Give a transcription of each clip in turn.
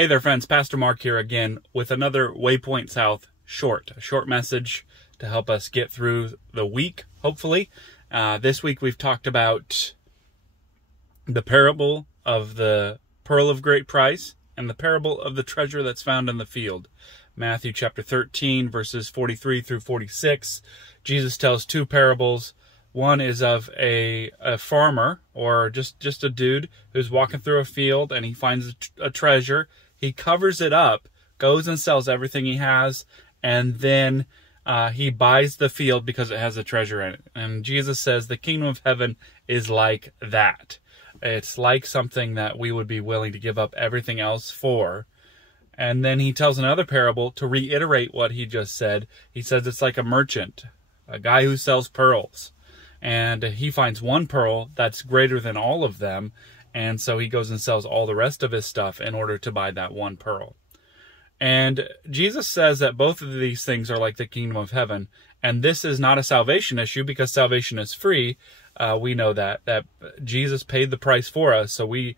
Hey there, friends. Pastor Mark here again with another Waypoint South a short message to help us get through the week, hopefully. This week we've talked about the parable of the pearl of great price and the parable of the treasure that's found in the field. Matthew chapter 13, verses 43 through 46. Jesus tells two parables. One is of a farmer, or just a dude who's walking through a field and he finds a treasure. He covers it up, goes and sells everything he has, and then he buys the field because it has a treasure in it. And Jesus says the kingdom of heaven is like that. It's like something that we would be willing to give up everything else for. And then he tells another parable to reiterate what he just said. He says it's like a merchant, a guy who sells pearls. And he finds one pearl that's greater than all of them. And so he goes and sells all the rest of his stuff in order to buy that one pearl. And Jesus says that both of these things are like the kingdom of heaven. And this is not a salvation issue because salvation is free. We know that Jesus paid the price for us. So we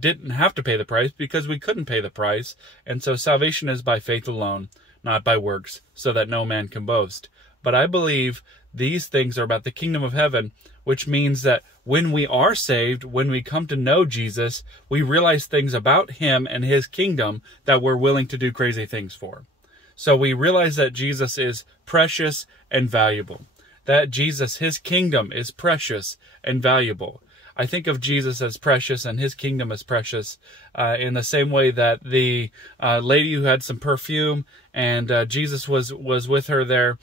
didn't have to pay the price because we couldn't pay the price. And so salvation is by faith alone, not by works, so that no man can boast. But I believe these things are about the kingdom of heaven, which means that when we are saved, when we come to know Jesus, we realize things about him and his kingdom that we're willing to do crazy things for. So we realize that Jesus is precious and valuable. That Jesus, his kingdom, is precious and valuable. I think of Jesus as precious and his kingdom as precious in the same way that the lady who had some perfume and Jesus was with her there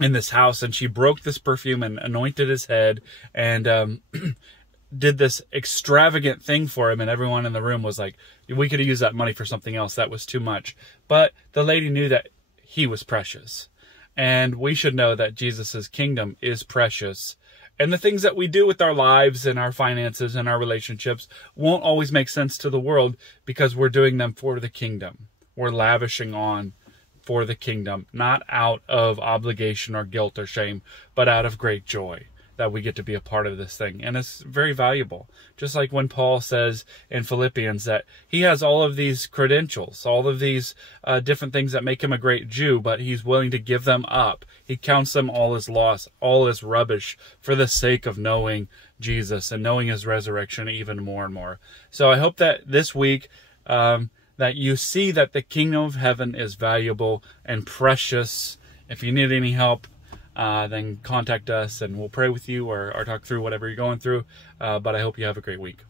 in this house, and she broke this perfume and anointed his head and did this extravagant thing for him, and everyone in the room was like, we could have used that money for something else. That was too much. But the lady knew that he was precious, and we should know that Jesus's kingdom is precious. And the things that we do with our lives and our finances and our relationships won't always make sense to the world because we're doing them for the kingdom. We're lavishing on for the kingdom, not out of obligation or guilt or shame, but out of great joy that we get to be a part of this thing. And it's very valuable. Just like when Paul says in Philippians that he has all of these credentials, all of these different things that make him a great Jew, but he's willing to give them up. He counts them all as loss, all as rubbish for the sake of knowing Jesus and knowing his resurrection even more and more. So I hope that this week, that you see that the kingdom of heaven is valuable and precious. If you need any help, then contact us and we'll pray with you or talk through whatever you're going through. But I hope you have a great week.